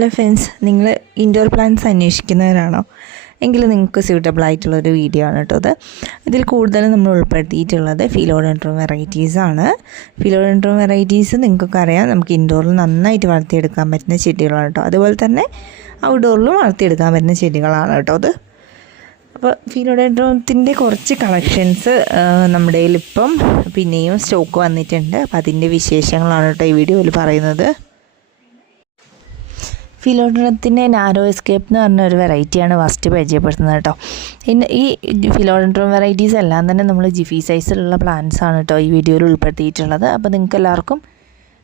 Hello friends നിങ്ങൾ indoor plants അന്വേഷിക്കുന്നവരാണോ? എങ്കിൽ നിങ്ങൾക്ക് സ്യൂട്ടബിൾ ആയിട്ടുള്ളൊരു വീഡിയോ ആണ് കേട്ടോ അത്. ഇതിൽ കൂടുതലും നമ്മൾ ഉൾപ്പെടുത്തിയിട്ടുള്ളത് ഫിലോഡൻട്രോ വെറൈറ്റീസ് ആണ്. ഫിലോഡൻട്രോ വെറൈറ്റീസ് നിങ്ങൾക്കൊക്കെ അറിയാം നമുക്ക് ഇൻഡോറിൽ നന്നായിട്ട് വളർത്തിയെടുക്കാൻ പറ്റുന്ന ചെടികളാണ് കേട്ടോ. അതുപോലെ തന്നെ ഔട്ട്ഡോറിലും വളർത്തിയെടുക്കാൻ പറ്റുന്ന ചെടികളാണ് കേട്ടോ അത്. അപ്പോൾ ഫിലോഡൻട്രോത്തിന്റെ കുറച്ച് കളക്ഷൻസ് നമ്മുടെ കയ്യിലിപ്പം പിന്നെയും സ്റ്റോക്ക് വന്നിട്ടുണ്ട്. അപ്പോൾ അതിന്റെ വിശേഷങ്ങളാണ് കേട്ടോ ഈ വീഡിയോയിൽ പറയുന്നത്. ഫിലോഡൻഡ്രത്തിന്റെ നാരോ എസ്കേപ്പ് എന്ന് പറഞ്ഞ ഒരു വെറൈറ്റിയാണ് ഫസ്റ്റ് പരിചയപ്പെടുത്തുന്നത് കേട്ടോ. ഇന്ന് ഈ ഫിലോഡ്രം വെറൈറ്റീസ് എല്ലാം തന്നെ നമ്മൾ ജിഫി സൈസിലുള്ള പ്ലാന്റ്സ് ആണ് കേട്ടോ ഈ വീഡിയോയിൽ ഉൾപ്പെടുത്തിയിട്ടുള്ളത്. അപ്പോൾ നിങ്ങൾക്ക് എല്ലാവർക്കും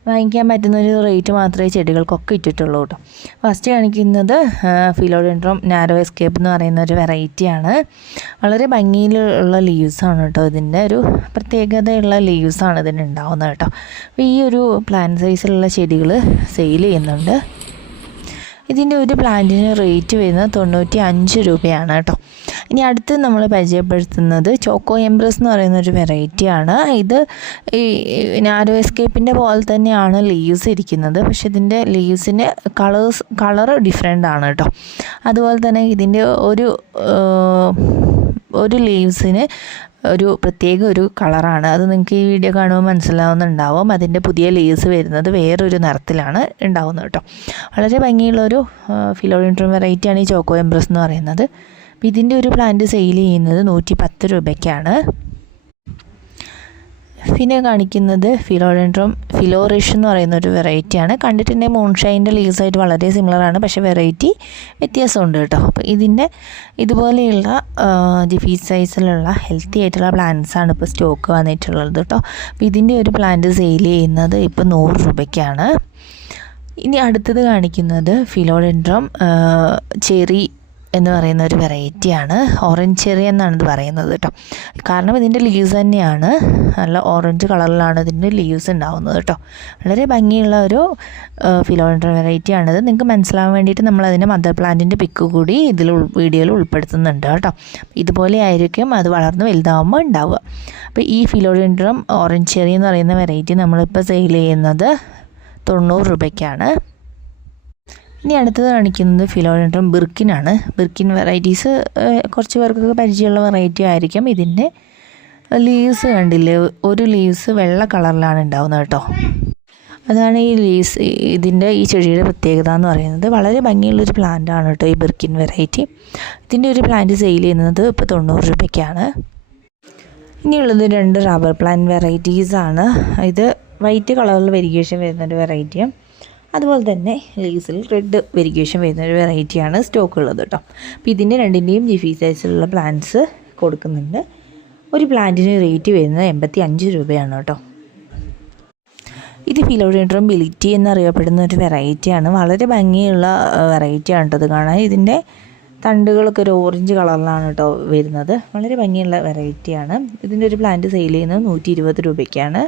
വാങ്ങിക്കാൻ പറ്റുന്ന ഒരു റേറ്റ് മാത്രമേ ചെടികൾക്കൊക്കെ ഇട്ടിട്ടുള്ളൂ കേട്ടോ. ഫസ്റ്റ് കാണിക്കുന്നത് ഫിലോഡെൻഡ്രോം നാരോ എസ്കേപ്പ് എന്ന് പറയുന്ന ഒരു വെറൈറ്റിയാണ്. വളരെ ഭംഗിയിലുള്ള ലീവ്സാണ് കേട്ടോ ഇതിന്റെ. ഒരു പ്രത്യേകതയുള്ള ലീവ്സാണ് ഇതിന് ഉണ്ടാവുന്നത് കേട്ടോ. അപ്പോൾ ഈ ഒരു പ്ലാന്റ് സൈസിലുള്ള ചെടികൾ സെയിൽ ചെയ്യുന്നുണ്ട്. ഇതിന്റെ ഒരു പ്ലാന്റിന് റേറ്റ് വരുന്നത് തൊണ്ണൂറ്റി അഞ്ച് രൂപയാണ് കേട്ടോ. ഇനി അടുത്ത് നമ്മൾ പരിചയപ്പെടുത്തുന്നത് ചോക്കോ എംബ്രസ് എന്ന് പറയുന്ന ഒരു വെറൈറ്റിയാണ് ഇത് ഈ നാരോ എസ്കേപ്പിന്റെ പോലെ തന്നെയാണ് ലീവ്സ് ഇരിക്കുന്നത്. പക്ഷേ ഇതിന്റെ ലീവ്സിന്റെ കളേഴ്സ് കളർ ഡിഫറെന്റ് ആണ് കേട്ടോ. അതുപോലെ തന്നെ ഇതിന്റെ ഒരു ഒരു ലീവ്സിന് ഒരു പ്രത്യേക ഒരു കളറാണ്. അത് നിങ്ങൾക്ക് ഈ വീഡിയോ കാണുമ്പോൾ മനസ്സിലാവുന്നുണ്ടാവും. അതിന്റെ പുതിയ ലേസ് വരുന്നത് വേറൊരു നിറത്തിലാണ് ഉണ്ടാവുന്നത് കേട്ടോ. വളരെ ഭംഗിയുള്ളൊരു ഫിലോഡിൻട്രം വെറൈറ്റിയാണ് ഈ ചോക്കോ എംബ്രസ് എന്ന് പറയുന്നത്. ഇതിന്റെ ഒരു പ്ലാന്റ് സെയിൽ ചെയ്യുന്നത് നൂറ്റി പത്ത് രൂപയ്ക്കാണ്. പിന്നെ കാണിക്കുന്നത് ഫിലോഡൻഡ്രോം ഫിലോറിഷ് എന്ന് പറയുന്ന ഒരു വെറൈറ്റിയാണ് കണ്ടിട്ടുണ്ടെങ്കിൽ മൂൺഷൈന്റെ ലീവ്സായിട്ട് വളരെ സിമിലറാണ് പക്ഷേ വെറൈറ്റി വ്യത്യാസമുണ്ട് കേട്ടോ. അപ്പോൾ ഇതിന്റെ ഇതുപോലെയുള്ള ഡിഫീസ് സൈസിലുള്ള ഹെൽത്തി ആയിട്ടുള്ള പ്ലാന്റ്സ് ആണ് ഇപ്പോൾ സ്റ്റോക്ക് വന്നിട്ടുള്ളത് കേട്ടോ. അപ്പോൾ ഇതിന്റെ ഒരു പ്ലാന്റ് സെയിൽ ചെയ്യുന്നത് ഇപ്പോൾ നൂറ് രൂപയ്ക്കാണ്. ഇനി അടുത്തത് കാണിക്കുന്നത് ഫിലോഡൻഡ്രോം ചെറി എന്ന് പറയുന്ന ഒരു വെറൈറ്റിയാണ് ഓറഞ്ച് ചെറി എന്നാണ് ഇത് പറയുന്നത് കേട്ടോ. കാരണം ഇതിന്റെ ലീവ്സ് തന്നെയാണ്. നല്ല ഓറഞ്ച് കളറിലാണ് ഇതിന്റെ ലീവ്സ് ഉണ്ടാവുന്നത് കേട്ടോ. വളരെ ഭംഗിയുള്ള ഒരു ഫിലോഡൻഡ്രം വെറൈറ്റിയാണിത് നിങ്ങൾക്ക് മനസ്സിലാവാൻ വേണ്ടിയിട്ട് നമ്മൾ അതിന്റെ മദർ പ്ലാന്റിന്റെ പിക്ക് കൂടി ഇതിൽ വീഡിയോയിൽ ഉൾപ്പെടുത്തുന്നുണ്ട് കേട്ടോ. ഇതുപോലെ ആയിരിക്കും അത് വളർന്ന് വലുതാവുമ്പോൾ ഉണ്ടാവുക. അപ്പോൾ ഈ ഫിലോഡൻഡ്രം ഓറഞ്ച് ചെറി എന്ന് പറയുന്ന വെറൈറ്റി നമ്മളിപ്പോൾ സെയിൽ ചെയ്യുന്നത് തൊണ്ണൂറ് രൂപയ്ക്കാണ്. ഇനി അടുത്തത് കാണിക്കുന്നത് ഫിലോഡൻഡ്രം ബിർക്കിനാണ്. ബിർക്കിൻ വെറൈറ്റീസ് കുറച്ച് പേർക്കൊക്കെ പരിചയമുള്ള വെറൈറ്റി ആയിരിക്കും. ഇതിന്റെ ലീവ്സ് കണ്ടില്ലേ? ഒരു ലീവ്സ് വെള്ള കളറിലാണ് ഉണ്ടാവുന്നത് കേട്ടോ. അതാണ് ഈ ലീവ്സ് ഇതിന്റെ ഈ ചെടിയുടെ പ്രത്യേകത എന്ന് പറയുന്നത്. വളരെ ഭംഗിയുള്ളൊരു പ്ലാന്റ് ആണ് കേട്ടോ ഈ ബിർക്കിൻ വെറൈറ്റി. ഇതിന്റെ ഒരു പ്ലാന്റ് സെയിൽ ചെയ്യുന്നത് ഇപ്പോൾ തൊണ്ണൂറ് രൂപയ്ക്കാണ്. ഇനിയുള്ളത് രണ്ട് റബ്ബർ പ്ലാന്റ് വെറൈറ്റീസ് ആണ്. ഇത് വൈറ്റ് കളറിൽ വെരിഗേഷൻ വരുന്നൊരു വെറൈറ്റിയും അതുപോലെ തന്നെ ലീസിൽ റെഡ് വെരിഗേഷൻ വരുന്ന ഒരു വെറൈറ്റിയാണ് സ്റ്റോക്ക് ഉള്ളത് കേട്ടോ. അപ്പോൾ ഇതിന്റെ രണ്ടിന്റെയും ജിഫി സൈസിലുള്ള പ്ലാന്റ്സ് കൊടുക്കുന്നുണ്ട്. ഒരു പ്ലാന്റിന് റേറ്റ് വരുന്നത് എൺപത്തി അഞ്ച് രൂപയാണ് കേട്ടോ. ഇത് ഫിലോഡിൻഡ്രം ബിലിറ്റി എന്നറിയപ്പെടുന്ന ഒരു വെറൈറ്റിയാണ് വളരെ ഭംഗിയുള്ള വെറൈറ്റിയാണ് കേട്ടോ ഇത് കാണാൻ. ഇതിന്റെ തണ്ടുകളൊക്കെ ഒരു ഓറഞ്ച് കളറിലാണ് കേട്ടോ വരുന്നത്. വളരെ ഭംഗിയുള്ള വെറൈറ്റിയാണ് ഇതിന്റെ ഒരു പ്ലാന്റ് സെയിൽ ചെയ്യുന്നത് നൂറ്റി ഇരുപത് രൂപയ്ക്കാണ്.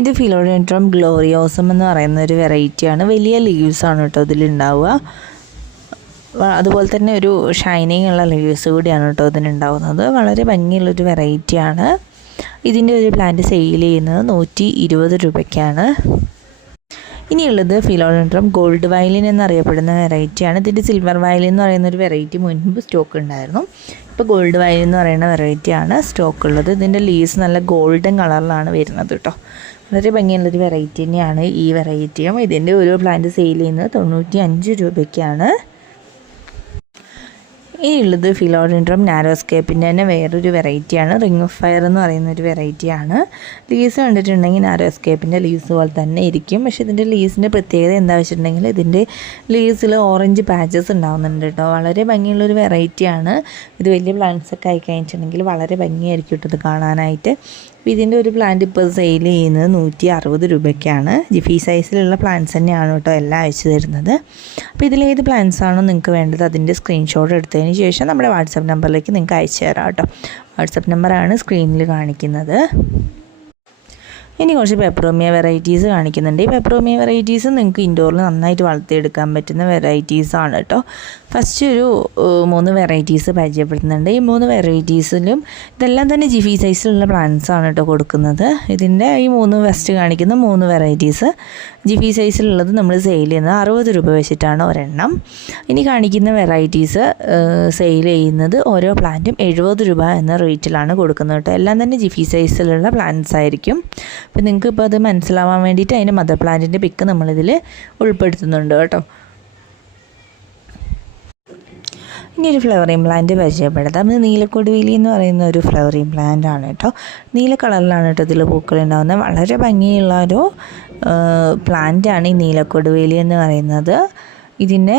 ഇത് ഫിലോഡെൻട്രം ഗ്ലോറിയോസം എന്ന് പറയുന്ന ഒരു വെറൈറ്റിയാണ് വലിയ ലീവ്സാണ് കേട്ടോ ഇതിലുണ്ടാവുക. അതുപോലെ തന്നെ ഒരു ഷൈനിങ് ഉള്ള ലീവ്സ് കൂടിയാണ് കേട്ടോ ഇതിനുണ്ടാവുന്നത് വളരെ ഭംഗിയുള്ളൊരു വെറൈറ്റിയാണ് ഇതിന്റെ ഒരു പ്ലാന്റ് സെയിൽ ചെയ്യുന്നത് നൂറ്റി ഇരുപത് രൂപയ്ക്കാണ്. ഇനിയുള്ളത് ഫിലോഡൻഡ്രം ഗോൾഡ് വയലിൻ എന്നറിയപ്പെടുന്ന വെറൈറ്റിയാണ് ഇതിന്റെ സിൽവർ വയലിൻ എന്ന് പറയുന്ന ഒരു വെറൈറ്റി മുൻപ് സ്റ്റോക്ക് ഉണ്ടായിരുന്നു. ഇപ്പോൾ ഗോൾഡ് വയലിൻ എന്ന് പറയുന്ന വെറൈറ്റിയാണ് സ്റ്റോക്ക് ഉള്ളത്. ഇതിന്റെ ലീവ്സ് നല്ല ഗോൾഡൻ കളറിലാണ് വരുന്നത് കേട്ടോ. വളരെ ഭംഗിയുള്ളൊരു വെറൈറ്റി തന്നെയാണ് ഈ വെറൈറ്റിയും ഇതിന്റെ ഒരു പ്ലാന്റ് സെയിൽ ചെയ്യുന്നത് തൊണ്ണൂറ്റി അഞ്ച് രൂപയ്ക്കാണ്. ഈ ഉള്ളത് ഫിലോഡൻഡ്രം നാരോസ്കേപ്പിന്റെ തന്നെ വേറൊരു വെറൈറ്റിയാണ് റിംഗ് ഓഫ് ഫയർ എന്ന് പറയുന്ന ഒരു വെറൈറ്റിയാണ് ലീസ് കണ്ടിട്ടുണ്ടെങ്കിൽ നാരോസ്കേപ്പിന്റെ ലീസ് പോലെ തന്നെ ഇരിക്കും. പക്ഷേ ഇതിന്റെ ലീസിന്റെ പ്രത്യേകത എന്താ വെച്ചിട്ടുണ്ടെങ്കിൽ ഇതിന്റെ ലീസിൽ ഓറഞ്ച് പാച്ചസ് ഉണ്ടാകുന്നുണ്ട് കേട്ടോ. വളരെ ഭംഗിയുള്ളൊരു വെറൈറ്റിയാണ് ഇത് വലിയ പ്ലാന്റ്സ് ഒക്കെ ആയി കഴിഞ്ഞിട്ടുണ്ടെങ്കിൽ വളരെ ഭംഗിയായിരിക്കും കേട്ടോ ഇത് കാണാനായിട്ട്. അപ്പോൾ ഇതിന്റെ ഒരു പ്ലാന്റ് ഇപ്പോൾ സെയിൽ ചെയ്യുന്നത് നൂറ്റി അറുപത് രൂപയ്ക്കാണ് ജിഫി സൈസിലുള്ള പ്ലാന്റ്സ് തന്നെയാണ് കേട്ടോ എല്ലാം അയച്ചു തരുന്നത്. അപ്പോൾ ഇതിലേത് പ്ലാന്റ്സ് ആണോ നിങ്ങൾക്ക് വേണ്ടത് അതിന്റെ സ്ക്രീൻഷോട്ട് എടുത്തതിന് ശേഷം നമ്മുടെ വാട്സപ്പ് നമ്പറിലേക്ക് നിങ്ങൾക്ക് അയച്ചു തരാം കേട്ടോ. വാട്സപ്പ് നമ്പറാണ് സ്ക്രീനിൽ കാണിക്കുന്നത്. ഇനി കുറച്ച് പെപ്രോമിയ വെറൈറ്റീസ് കാണിക്കുന്നുണ്ട്. ഈ പെപ്രോമിയ വെറൈറ്റീസ് നിങ്ങൾക്ക് ഇൻഡോറിൽ നന്നായിട്ട് വളർത്തിയെടുക്കാൻ പറ്റുന്ന വെറൈറ്റീസാണ് കേട്ടോ. ഫസ്റ്റ് ഒരു മൂന്ന് വെറൈറ്റീസ് പരിചയപ്പെടുത്തുന്നുണ്ട്. ഈ മൂന്ന് വെറൈറ്റീസിലും ഇതെല്ലാം തന്നെ ജിഫി സൈസിലുള്ള പ്ലാന്റ്സ് ആണ് കേട്ടോ കൊടുക്കുന്നത്. ഇതിന്റെ ഈ മൂന്ന് ഫസ്റ്റ് കാണിക്കുന്ന മൂന്ന് വെറൈറ്റീസ് ജിഫി സൈസിലുള്ളത് നമ്മൾ സെയിൽ ചെയ്യുന്നത് അറുപത് രൂപ വെച്ചിട്ടാണ് ഒരെണ്ണം. ഇനി കാണിക്കുന്ന വെറൈറ്റീസ് സെയിൽ ചെയ്യുന്നത് ഓരോ പ്ലാന്റും എഴുപത് രൂപ എന്ന റേറ്റിലാണ് കൊടുക്കുന്നത് കേട്ടോ എല്ലാം തന്നെ ജിഫി സൈസിലുള്ള പ്ലാന്റ്സ് ആയിരിക്കും. അപ്പോൾ നിങ്ങൾക്ക് ഇപ്പോൾ അത് മനസ്സിലാവാൻ വേണ്ടിയിട്ട് അതിന്റെ മദർ പ്ലാന്റിന്റെ പിക്ക് നമ്മളിതിൽ ഉൾപ്പെടുത്തുന്നുണ്ട് കേട്ടോ. ഇനി ഒരു ഫ്ലവറിങ് പ്ലാന്റ് പരിചയപ്പെടുത്താം. ഇത് നീലക്കൊടുവേലി എന്ന് പറയുന്ന ഒരു ഫ്ലവറിങ് പ്ലാന്റ് ആണ് കേട്ടോ. നീല കളറിലാണ് കേട്ടോ ഇതിൽ പൂക്കൾ ഉണ്ടാകുന്നത് വളരെ ഭംഗിയുള്ള ഒരു പ്ലാന്റ് ആണ് ഈ നീലക്കൊടുവേലി എന്ന് പറയുന്നത്. ഇതിന്റെ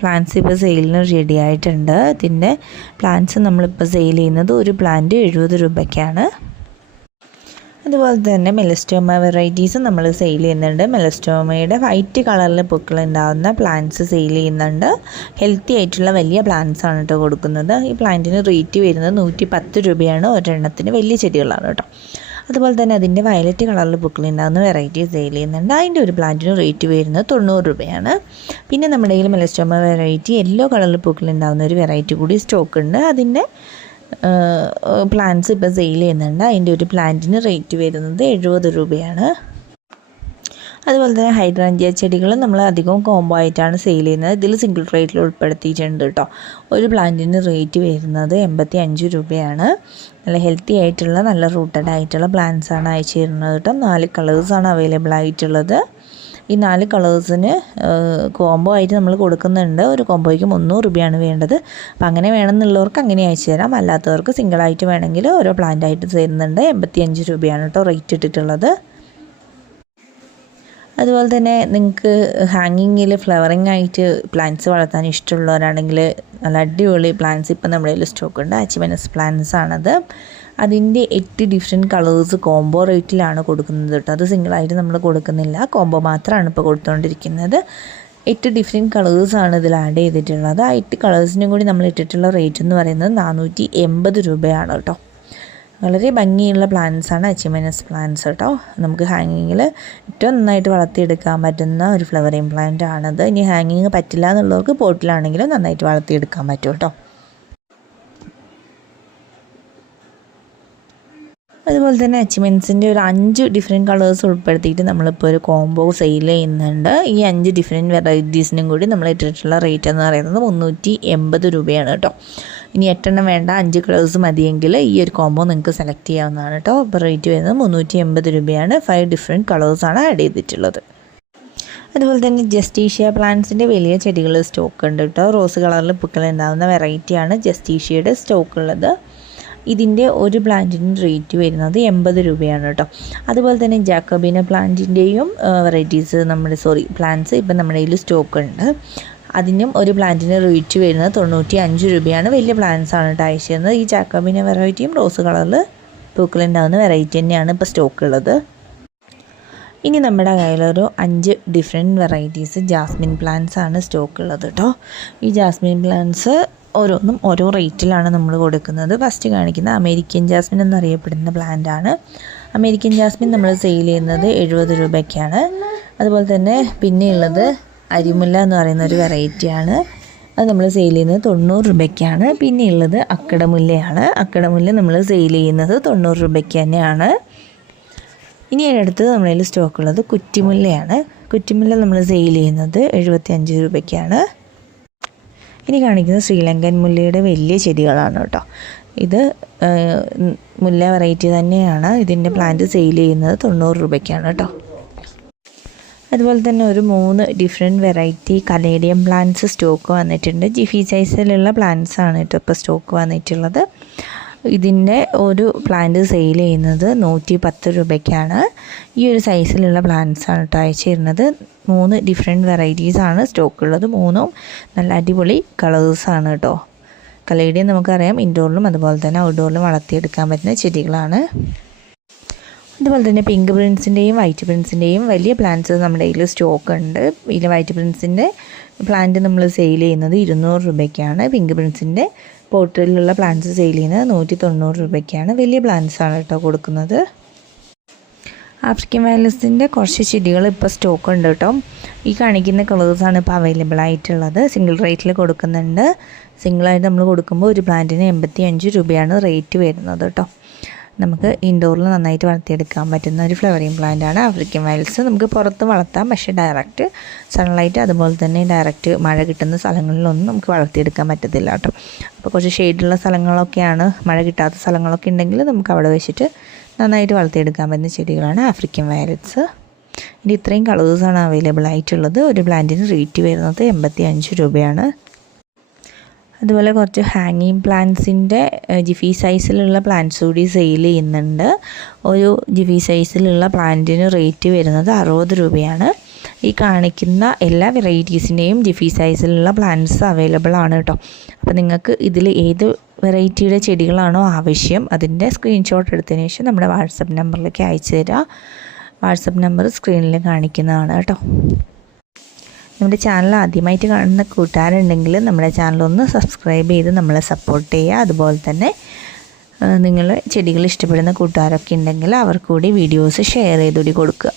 പ്ലാന്റ്സ് ഇപ്പോൾ സെയിലിന് റെഡി ആയിട്ടുണ്ട്. ഇതിന്റെ പ്ലാന്റ്സ് നമ്മളിപ്പോൾ സെയിൽ ചെയ്യുന്നത് ഒരു പ്ലാന്റ് എഴുപത് രൂപയ്ക്കാണ്. അതുപോലെ തന്നെ മെലസ്റ്റോമ വെറൈറ്റീസ് നമ്മൾ സെയിൽ ചെയ്യുന്നുണ്ട്. മെലസ്റ്റോമയുടെ വൈറ്റ് കളറിൽ പൂക്കൾ ഉണ്ടാകുന്ന പ്ലാന്റ്സ് സെയിൽ ചെയ്യുന്നുണ്ട്. ഹെൽത്തി ആയിട്ടുള്ള വലിയ പ്ലാന്റ്സ് ആണ് കേട്ടോ കൊടുക്കുന്നത്. ഈ പ്ലാന്റിന് റേറ്റ് വരുന്നത് നൂറ്റി പത്ത് രൂപയാണ്. ഒരെണ്ണത്തിന് വലിയ ചെടികളാണ് കേട്ടോ അതുപോലെ തന്നെ അതിന്റെ വയലറ്റ് കളറിൽ പൂക്കൾ ഉണ്ടാകുന്ന വെറൈറ്റി സെയിൽ ചെയ്യുന്നുണ്ട്. അതിന്റെ ഒരു പ്ലാന്റിന് റേറ്റ് വരുന്നത് തൊണ്ണൂറ് രൂപയാണ്. പിന്നെ നമ്മുടെ കയ്യിൽ മെലസ്റ്റോമ വെറൈറ്റി യെല്ലോ കളറിൽ പൂക്കൾ ഉണ്ടാകുന്ന ഒരു വെറൈറ്റി കൂടി സ്റ്റോക്ക് ഉണ്ട്. അതിന്റെ പ്ലാന്റ്സ് ഇപ്പോൾ സെയിൽ ചെയ്യുന്നുണ്ട്. അതിന്റെ ഒരു പ്ലാന്റിന് റേറ്റ് വരുന്നത് എഴുപത് രൂപയാണ്. അതുപോലെ തന്നെ ഹൈഡ്രാഞ്ചിയ ചെടികൾ നമ്മൾ അധികവും കോംബോ ആയിട്ടാണ് സെയിൽ ചെയ്യുന്നത്. ഇതിൽ സിംഗിൾ റേറ്റിൽ ഉൾപ്പെടുത്തിയിട്ടുണ്ട് കേട്ടോ. ഒരു പ്ലാന്റിന് റേറ്റ് വരുന്നത് എൺപത്തി അഞ്ച് രൂപയാണ്. നല്ല ഹെൽത്തി ആയിട്ടുള്ള നല്ല റൂട്ടഡ് ആയിട്ടുള്ള പ്ലാന്റ്സാണ് അയച്ചു തരുന്നത് കേട്ടോ. നാല് കളേഴ്സാണ് അവൈലബിൾ ആയിട്ടുള്ളത്. ഈ നാല് കളേഴ്സിന് കോംബോ ആയിട്ട് നമ്മൾ കൊടുക്കുന്നുണ്ട്. ഒരു കോംബോയ്ക്ക് മുന്നൂറ് രൂപയാണ് വേണ്ടത്. അപ്പം അങ്ങനെ വേണമെന്നുള്ളവർക്ക് അങ്ങനെ അയച്ചു തരാം. അല്ലാത്തവർക്ക് സിംഗിളായിട്ട് വേണമെങ്കിൽ ഓരോ പ്ലാന്റ് ആയിട്ട് തരുന്നുണ്ട്. എൺപത്തി അഞ്ച് രൂപയാണ് കേട്ടോ റേറ്റ് ഇട്ടിട്ടുള്ളത്. അതുപോലെ തന്നെ നിങ്ങൾക്ക് ഹാങ്ങിങ്ങിൽ ഫ്ലവറിങ് ആയിട്ട് പ്ലാന്റ്സ് വളർത്താൻ ഇഷ്ടമുള്ളവരാണെങ്കിൽ നല്ല അടിപൊളി പ്ലാന്റ്സ് ഇപ്പം നമ്മുടെ കയ്യിൽ സ്റ്റോക്ക് ഉണ്ട്. അച്ചിമനസ് പ്ലാന്റ്സ് ആണത്. അതിന്റെ എട്ട് ഡിഫറെന്റ് കളേഴ്സ് കോംബോ റേറ്റിലാണ് കൊടുക്കുന്നത് കേട്ടോ അത് സിംഗിളായിട്ട് നമ്മൾ കൊടുക്കുന്നില്ല. കോംബോ മാത്രമാണ് ഇപ്പോൾ കൊടുത്തുകൊണ്ടിരിക്കുന്നത് എട്ട് ഡിഫറെന്റ് കളേഴ്സാണ് ഇതിൽ ആഡ് ചെയ്തിട്ടുള്ളത്. ആ എട്ട് കളേഴ്സിനും കൂടി നമ്മൾ ഇട്ടിട്ടുള്ള റേറ്റ് എന്ന് പറയുന്നത് നാനൂറ്റി എൺപത് രൂപയാണ് കേട്ടോ വളരെ ഭംഗിയുള്ള പ്ലാന്റ്സ് ആണ് അച്ചിമനസ് പ്ലാന്റ്സ് കേട്ടോ നമുക്ക് ഹാങ്ങിങ്ങിൽ ഏറ്റവും നന്നായിട്ട് വളർത്തിയെടുക്കാൻ പറ്റുന്ന ഒരു ഫ്ലവറിങ് പ്ലാന്റ് ആണത്. ഇനി ഹാങ്ങിങ് പറ്റില്ല എന്നുള്ളവർക്ക് പോട്ടിലാണെങ്കിലും നന്നായിട്ട് വളർത്തിയെടുക്കാൻ പറ്റും കേട്ടോ അതുപോലെ തന്നെ അച്ചിമെൻസിന്റെ ഒരു അഞ്ച് ഡിഫറെന്റ് കളേഴ്സ് ഉൾപ്പെടുത്തിയിട്ട് നമ്മളിപ്പോൾ ഒരു കോംബോ സെയിൽ ചെയ്യുന്നുണ്ട്. ഈ അഞ്ച് ഡിഫറെന്റ് വെറൈറ്റീസിനും കൂടി നമ്മൾ ഇട്ടിട്ടുള്ള റേറ്റ് എന്ന് പറയുന്നത് മുന്നൂറ്റി എൺപത് രൂപയാണ് കേട്ടോ ഇനി എട്ടെണ്ണം വേണ്ട അഞ്ച് കളേഴ്സ് മതിയെങ്കിൽ ഈ ഒരു കോംബോ നിങ്ങൾക്ക് സെലക്ട് ചെയ്യാവുന്നതാണ് കേട്ടോ അപ്പോൾ റേറ്റ് വരുന്നത് മുന്നൂറ്റി എൺപത് രൂപയാണ് ഫൈവ് ഡിഫറെന്റ് കളേഴ്സാണ് ആഡ് ചെയ്തിട്ടുള്ളത്. അതുപോലെ തന്നെ ജസ്റ്റീഷ്യ പ്ലാന്റ്സിന്റെ വലിയ ചെടികൾ സ്റ്റോക്ക് ഉണ്ട് കേട്ടോ റോസ് കളറിൽ പൂക്കൾ ഉണ്ടാകുന്ന വെറൈറ്റിയാണ് ജസ്റ്റീഷ്യയുടെ സ്റ്റോക്ക് ഉള്ളത്. ഇതിന്റെ ഒരു പ്ലാന്റിന് റേറ്റ് വരുന്നത് എൺപത് രൂപയാണ് കേട്ടോ അതുപോലെ തന്നെ ജാക്കബീന പ്ലാന്റിന്റെയും വെറൈറ്റീസ് നമ്മുടെ സോറി പ്ലാന്റ്സ് ഇപ്പം നമ്മുടെ കയ്യിൽ സ്റ്റോക്ക് ഉണ്ട്. അതിനും ഒരു പ്ലാന്റിന് റേറ്റ് വരുന്നത് തൊണ്ണൂറ്റി അഞ്ച് രൂപയാണ്. വലിയ പ്ലാന്റ്സ് ആണ് കേട്ടോ അയച്ചു തരുന്നത് ഈ ചാക്കോബിന വെറൈറ്റിയും റോസ് കളറിൽ പൂക്കളുണ്ടാകുന്ന വെറൈറ്റി തന്നെയാണ് ഇപ്പോൾ സ്റ്റോക്ക് ഉള്ളത്. ഇനി നമ്മുടെ കയ്യിലൊരു അഞ്ച് ഡിഫറെന്റ് വെറൈറ്റീസ് ജാസ്മിൻ പ്ലാന്റ്സ് ആണ് സ്റ്റോക്ക് ഉള്ളത് കേട്ടോ ഈ ജാസ്മിൻ പ്ലാന്റ്സ് ഓരോന്നും ഓരോ റേറ്റിലാണ് നമ്മൾ കൊടുക്കുന്നത്. ഫസ്റ്റ് കാണിക്കുന്ന അമേരിക്കൻ ജാസ്മിൻ എന്നറിയപ്പെടുന്ന പ്ലാന്റ് ആണ്. അമേരിക്കൻ ജാസ്മിൻ നമ്മൾ സെയിൽ ചെയ്യുന്നത് എഴുപത് രൂപയ്ക്കാണ്. അതുപോലെ തന്നെ പിന്നെയുള്ളത് അരിമുല്ല എന്ന് പറയുന്ന ഒരു വെറൈറ്റിയാണ്. അത് നമ്മൾ സെയിൽ ചെയ്യുന്നത് തൊണ്ണൂറ് രൂപയ്ക്കാണ്. പിന്നെയുള്ളത് അക്കടമുല്ലയാണ്. അക്കടമുല്ല നമ്മൾ സെയിൽ ചെയ്യുന്നത് തൊണ്ണൂറ് രൂപയ്ക്ക് തന്നെയാണ്. ഇനി അടുത്തത് നമ്മളതിൽ സ്റ്റോക്കുള്ളത് കുറ്റിമുല്ലയാണ്. കുറ്റിമുല്ല നമ്മൾ സെയിൽ ചെയ്യുന്നത് എഴുപത്തി അഞ്ച് രൂപയ്ക്കാണ്. ഇനി കാണിക്കുന്നത് ശ്രീലങ്കൻ മുല്ലയുടെ വലിയ ചെടികളാണ് കേട്ടോ. ഇത് മുല്ല വെറൈറ്റി തന്നെയാണ്. ഇതിന്റെ പ്ലാന്റ് സെയിൽ ചെയ്യുന്നത് തൊണ്ണൂറ് രൂപയ്ക്കാണ് കേട്ടോ. അതുപോലെ തന്നെ ഒരു മൂന്ന് different variety caladium plants stock വന്നിട്ടുണ്ട്. ജിഫി സൈസിലുള്ള പ്ലാന്റ്സ് ആണ് കേട്ടോ ഇപ്പോൾ സ്റ്റോക്ക് വന്നിട്ടുള്ളത്. ഇതിന്റെ ഒരു പ്ലാന്റ് സെയിൽ ചെയ്യുന്നത് നൂറ്റി പത്ത് രൂപയ്ക്കാണ്. ഈ ഒരു സൈസിലുള്ള പ്ലാന്റ്സ് ആണ് കേട്ടോ അയച്ചു തരുന്നത് മൂന്ന് ഡിഫറെന്റ് വെറൈറ്റീസ് ആണ് സ്റ്റോക്ക് ഉള്ളത്. മൂന്നും നല്ല അടിപൊളി കളേഴ്സാണ് കേട്ടോ. കലേഡിയം നമുക്കറിയാം ഇൻഡോറിലും അതുപോലെ തന്നെ ഔട്ട്ഡോറിലും വളർത്തിയെടുക്കാൻ പറ്റുന്ന ചെടികളാണ്. അതുപോലെ തന്നെ പിങ്ക് പ്രിൻസിന്റെയും വൈറ്റ് പ്രിൻസിന്റെയും വലിയ പ്ലാന്റ്സ് നമ്മുടെ കയ്യിൽ സ്റ്റോക്ക് ഉണ്ട്. ഇതിൽ വൈറ്റ് പ്രിൻസിന്റെ പ്ലാന്റ് നമ്മൾ സെയിൽ ചെയ്യുന്നത് ഇരുന്നൂറ് രൂപയ്ക്കാണ്. പിങ്ക് പ്രിൻസിന്റെ പോർട്ടലിലുള്ള പ്ലാന്റ്സ് സെയിൽ ചെയ്യുന്നത് നൂറ്റി തൊണ്ണൂറ് രൂപയ്ക്കാണ്. വലിയ പ്ലാന്റ്സ് ആണ് കേട്ടോ കൊടുക്കുന്നത്. ആഫ്രിക്കൻ വയലസിന്റെ കുറച്ച് ചെടികൾ ഇപ്പോൾ സ്റ്റോക്ക് ഉണ്ട് കേട്ടോ. ഈ കാണിക്കുന്ന കളേഴ്സാണ് ഇപ്പോൾ അവൈലബിൾ ആയിട്ടുള്ളത്. സിംഗിൾ റേറ്റിൽ കൊടുക്കുന്നുണ്ട്. സിംഗിളായിട്ട് നമ്മൾ കൊടുക്കുമ്പോൾ ഒരു പ്ലാന്റിന് എൺപത്തി അഞ്ച് രൂപയാണ് റേറ്റ് വരുന്നത് കേട്ടോ. നമുക്ക് ഇൻഡോറിൽ നന്നായിട്ട് വളർത്തിയെടുക്കാൻ പറ്റുന്ന ഒരു ഫ്ലവറിങ് പ്ലാന്റ് ആണ് ആഫ്രിക്കൻ വയൽസ് നമുക്ക് പുറത്ത് വളർത്താം പക്ഷേ ഡയറക്റ്റ് സൺലൈറ്റ് അതുപോലെ തന്നെ ഡയറക്റ്റ് മഴ കിട്ടുന്ന സ്ഥലങ്ങളിലൊന്നും നമുക്ക് വളർത്തിയെടുക്കാൻ പറ്റത്തില്ല കേട്ടോ. അപ്പോൾ കുറച്ച് ഷെയ്ഡുള്ള സ്ഥലങ്ങളൊക്കെയാണ് മഴ കിട്ടാത്ത സ്ഥലങ്ങളൊക്കെ ഉണ്ടെങ്കിൽ നമുക്ക് അവിടെ വെച്ചിട്ട് നന്നായിട്ട് വളർത്തിയെടുക്കാൻ പറ്റുന്ന ചെടികളാണ് ആഫ്രിക്കൻ വയലറ്റ്സ് ഇനി ഇത്രയും കളേഴ്സാണ് അവൈലബിൾ ആയിട്ടുള്ളത്. ഒരു പ്ലാന്റിന് റേറ്റ് വരുന്നത് എൺപത്തി അഞ്ച് രൂപയാണ്. അതുപോലെ കുറച്ച് ഹാങ്ങിങ് പ്ലാന്റ്സിന്റെ ജിഫി സൈസിലുള്ള പ്ലാന്റ്സ് കൂടി സെയിൽ ചെയ്യുന്നുണ്ട്. ഒരു ജിഫി സൈസിലുള്ള പ്ലാന്റിന് റേറ്റ് വരുന്നത് അറുപത് രൂപയാണ്. ഈ കാണിക്കുന്ന എല്ലാ വെറൈറ്റീസിന്റെയും ജിഫി സൈസിലുള്ള പ്ലാന്റ്സ് അവൈലബിൾ ആണ് കേട്ടോ അപ്പോൾ നിങ്ങൾക്ക് ഇതിൽ ഏത് വെറൈറ്റിയുടെ ചെടികളാണോ ആവശ്യം അതിന്റെ സ്ക്രീൻഷോട്ട് എടുത്തതിന് ശേഷം നമ്മുടെ വാട്സപ്പ് നമ്പറിലേക്ക് അയച്ചു തരാം. വാട്സപ്പ് നമ്പർ സ്ക്രീനിൽ കാണിക്കുന്നതാണ് കേട്ടോ നമ്മുടെ ചാനൽ ആദ്യമായിട്ട് കാണുന്ന കൂട്ടുകാരുണ്ടെങ്കിൽ നമ്മുടെ ചാനൽ ഒന്ന് സബ്സ്ക്രൈബ് ചെയ്ത് നമ്മളെ സപ്പോർട്ട് ചെയ്യുക. അതുപോലെ തന്നെ നിങ്ങൾ ചെടികൾ ഇഷ്ടപ്പെടുന്ന കൂട്ടുകാരൊക്കെ ഉണ്ടെങ്കിൽ അവർക്കൂടി വീഡിയോസ് ഷെയർ ചെയ്തുകൂടി കൊടുക്കുക.